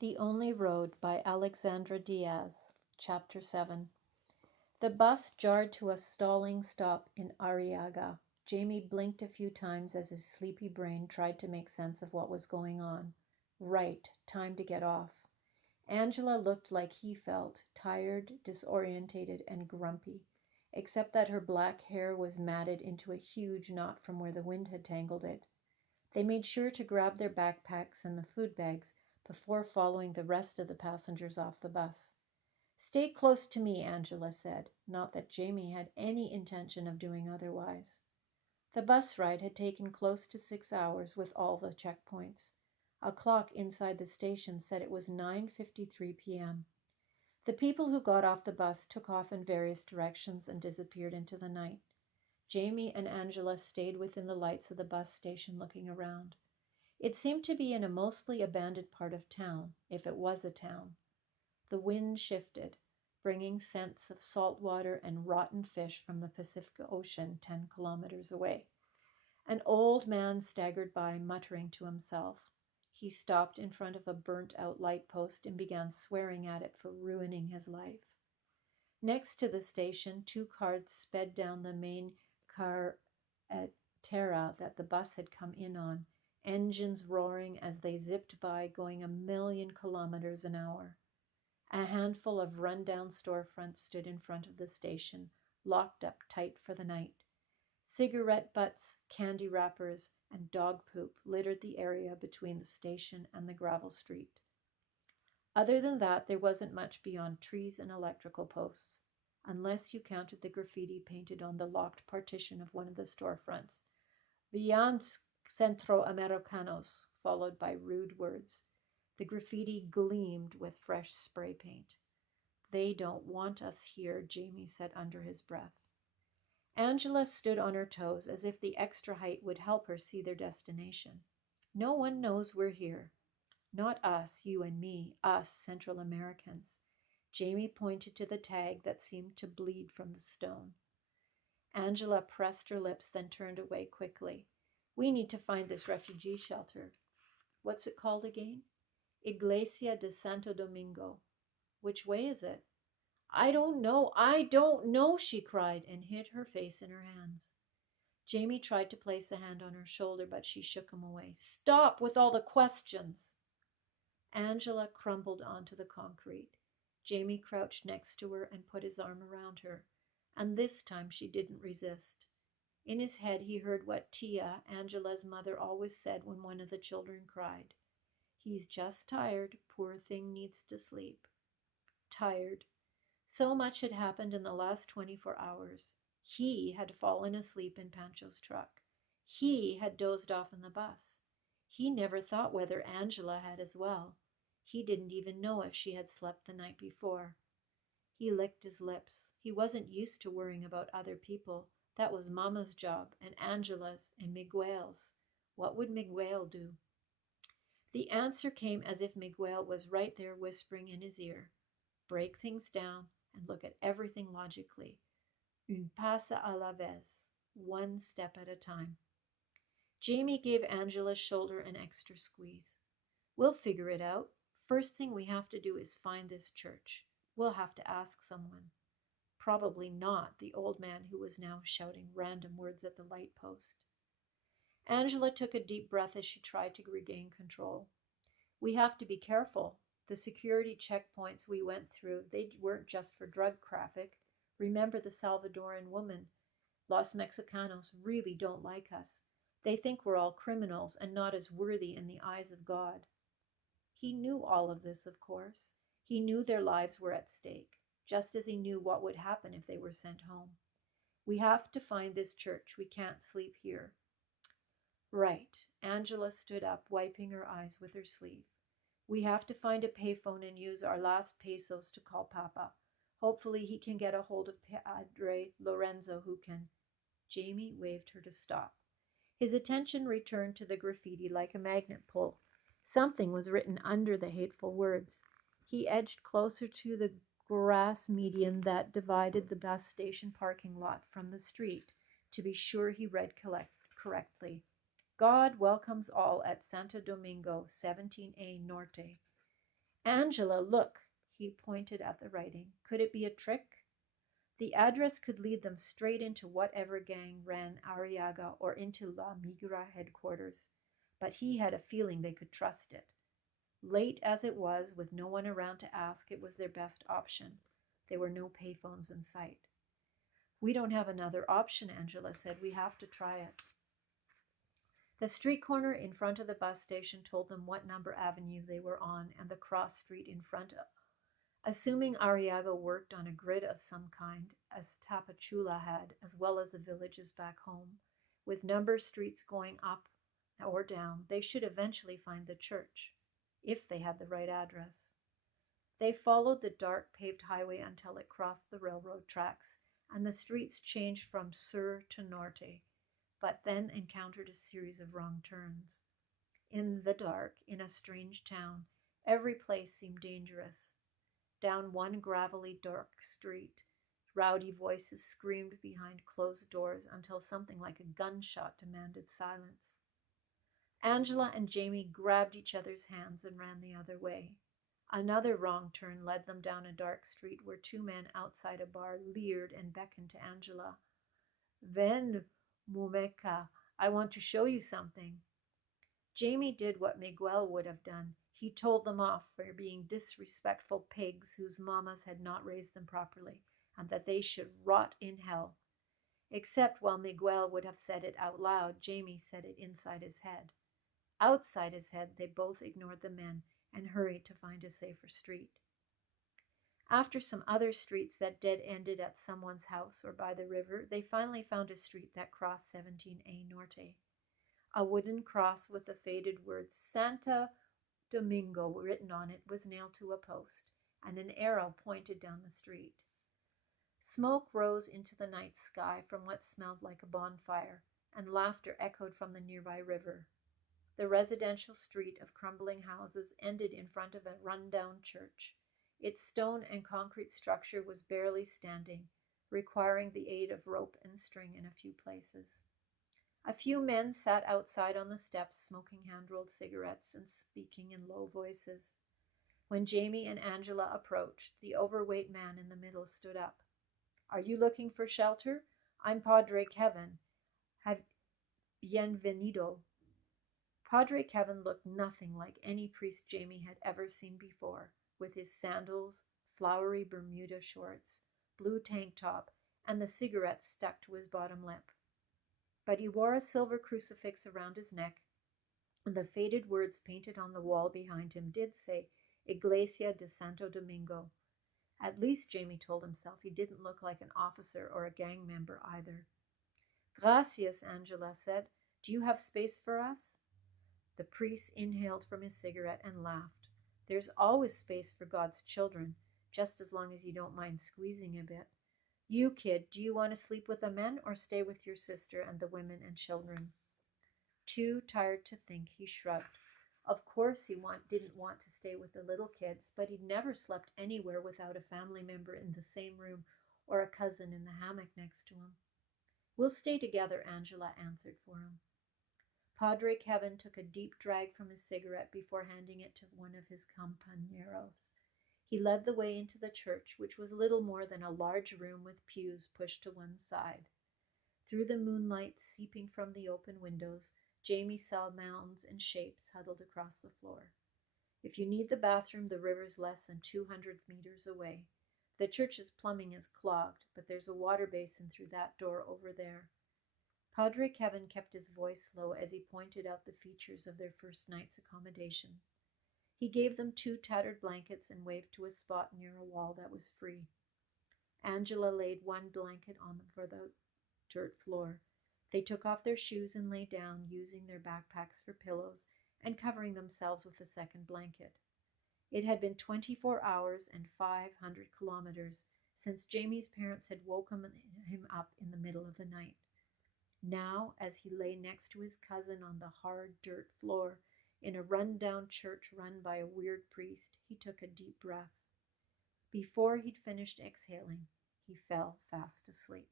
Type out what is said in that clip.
The Only Road by Alexandra Diaz, Chapter 7. The bus jarred to a stalling stop in Arriaga. Jamie blinked a few times as his sleepy brain tried to make sense of what was going on. Right, time to get off. Angela looked like he felt, tired, disorientated, and grumpy, except that her black hair was matted into a huge knot from where the wind had tangled it. They made sure to grab their backpacks and the food bags before following the rest of the passengers off the bus. "Stay close to me," Angela said, not that Jamie had any intention of doing otherwise. The bus ride had taken close to 6 hours with all the checkpoints. A clock inside the station said it was 9:53 p.m. The people who got off the bus took off in various directions and disappeared into the night. Jamie and Angela stayed within the lights of the bus station looking around. It seemed to be in a mostly abandoned part of town, if it was a town. The wind shifted, bringing scents of salt water and rotten fish from the Pacific Ocean 10 kilometers away. An old man staggered by, muttering to himself. He stopped in front of a burnt-out light post and began swearing at it for ruining his life. Next to the station, two cars sped down the main carretera that the bus had come in on, engines roaring as they zipped by, going 1,000,000 kilometers an hour. A handful of run-down storefronts stood in front of the station, locked up tight for the night. Cigarette butts, candy wrappers, and dog poop littered the area between the station and the gravel street. Other than that, there wasn't much beyond trees and electrical posts, unless you counted the graffiti painted on the locked partition of one of the storefronts. "Viands Centroamericanos," followed by rude words. The graffiti gleamed with fresh spray paint. "They don't want us here," Jamie said under his breath. Angela stood on her toes as if the extra height would help her see their destination. "No one knows we're here. Not us, you and me, us Central Americans." Jamie pointed to the tag that seemed to bleed from the stone. Angela pressed her lips, then turned away quickly. "We need to find this refugee shelter. What's it called again?" "Iglesia de Santo Domingo." "Which way is it?" I don't know," she cried, and hid her face in her hands. Jamie tried to place a hand on her shoulder, but she shook him away. "Stop with all the questions." Angela crumbled onto the concrete. Jamie crouched next to her and put his arm around her, and this time she didn't resist. In his head he heard what Tia, Angela's mother, always said when one of the children cried. "He's just tired. Poor thing needs to sleep." Tired. So much had happened in the last 24 hours. He had fallen asleep in Pancho's truck. He had dozed off in the bus. He never thought whether Angela had as well. He didn't even know if she had slept the night before. He licked his lips. He wasn't used to worrying about other people. That was Mama's job, and Angela's, and Miguel's. What would Miguel do? The answer came as if Miguel was right there whispering in his ear. Break things down and look at everything logically. Un pas à la vez. One step at a time. Jamie gave Angela's shoulder an extra squeeze. "We'll figure it out. First thing we have to do is find this church. We'll have to ask someone." Probably not the old man who was now shouting random words at the light post. Angela took a deep breath as she tried to regain control. "We have to be careful. The security checkpoints we went through, they weren't just for drug traffic. Remember the Salvadoran woman. Los Mexicanos really don't like us. They think we're all criminals and not as worthy in the eyes of God." He knew all of this, of course. He knew their lives were at stake, just as he knew what would happen if they were sent home. "We have to find this church. We can't sleep here." "Right." Angela stood up, wiping her eyes with her sleeve. "We have to find a payphone and use our last pesos to call Papa. Hopefully he can get a hold of Padre Lorenzo who can—" Jamie waved her to stop. His attention returned to the graffiti like a magnet pull. Something was written under the hateful words. He edged closer to the grass median that divided the bus station parking lot from the street to be sure he read correctly. "God welcomes all at Santo Domingo, 17A Norte." Angela, look! He pointed at the writing. Could it be a trick? The address could lead them straight into whatever gang ran Arriaga or into La Migra headquarters, but he had a feeling they could trust it. Late as it was, with no one around to ask, it was their best option. There were no payphones in sight. We don't have another option, Angela said. We have to try it. The street corner in front of the bus station told them what number avenue they were on and the cross street in front of. Assuming Arriaga worked on a grid of some kind, as Tapachula had, as well as the villages back home, with number streets going up or down, they should eventually find the church, if they had the right address. They followed the dark paved highway until it crossed the railroad tracks, and the streets changed from sur to norte, but then encountered a series of wrong turns. In the dark, in a strange town, every place seemed dangerous. Down one gravelly, dark street, rowdy voices screamed behind closed doors until something like a gunshot demanded silence. Angela and Jamie grabbed each other's hands and ran the other way. Another wrong turn led them down a dark street where two men outside a bar leered and beckoned to Angela. Ven, Mumeca, I want to show you something. Jamie did what Miguel would have done. He told them off for being disrespectful pigs whose mammas had not raised them properly, and that they should rot in hell. Except while Miguel would have said it out loud, Jamie said it inside his head. Outside his head, they both ignored the men and hurried to find a safer street. After some other streets that dead-ended at someone's house or by the river, they finally found a street that crossed 17A Norte. A wooden cross with the faded words Santa Domingo written on it was nailed to a post, and an arrow pointed down the street. Smoke rose into the night sky from what smelled like a bonfire, and laughter echoed from the nearby river. The residential street of crumbling houses ended in front of a run-down church. Its stone and concrete structure was barely standing, requiring the aid of rope and string in a few places. A few men sat outside on the steps, smoking hand-rolled cigarettes and speaking in low voices. When Jamie and Angela approached, the overweight man in the middle stood up. Are you looking for shelter? I'm Padre Kevin. Have bienvenido. Padre Kevin looked nothing like any priest Jamie had ever seen before, with his sandals, flowery Bermuda shorts, blue tank top, and the cigarette stuck to his bottom lip. But he wore a silver crucifix around his neck, and the faded words painted on the wall behind him did say Iglesia de Santo Domingo. At least, Jamie told himself, he didn't look like an officer or a gang member either. Gracias, Angela said. Do you have space for us? The priest inhaled from his cigarette and laughed. There's always space for God's children, just as long as you don't mind squeezing a bit. You, kid, do you want to sleep with the men or stay with your sister and the women and children? Too tired to think, he shrugged. Of course he didn't want to stay with the little kids, but he'd never slept anywhere without a family member in the same room or a cousin in the hammock next to him. We'll stay together, Angela answered for him. Padre Kevin took a deep drag from his cigarette before handing it to one of his compañeros. He led the way into the church, which was little more than a large room with pews pushed to one side. Through the moonlight seeping from the open windows, Jamie saw mounds and shapes huddled across the floor. If you need the bathroom, the river's less than 200 meters away. The church's plumbing is clogged, but there's a water basin through that door over there. Padre Kevin kept his voice low as he pointed out the features of their first night's accommodation. He gave them 2 tattered blankets and waved to a spot near a wall that was free. Angela laid one blanket on for the dirt floor. They took off their shoes and lay down, using their backpacks for pillows and covering themselves with a second blanket. It had been 24 hours and 500 kilometers since Jamie's parents had woken him up in the middle of the night. Now, as he lay next to his cousin on the hard dirt floor in a run-down church run by a weird priest, he took a deep breath. Before he'd finished exhaling, he fell fast asleep.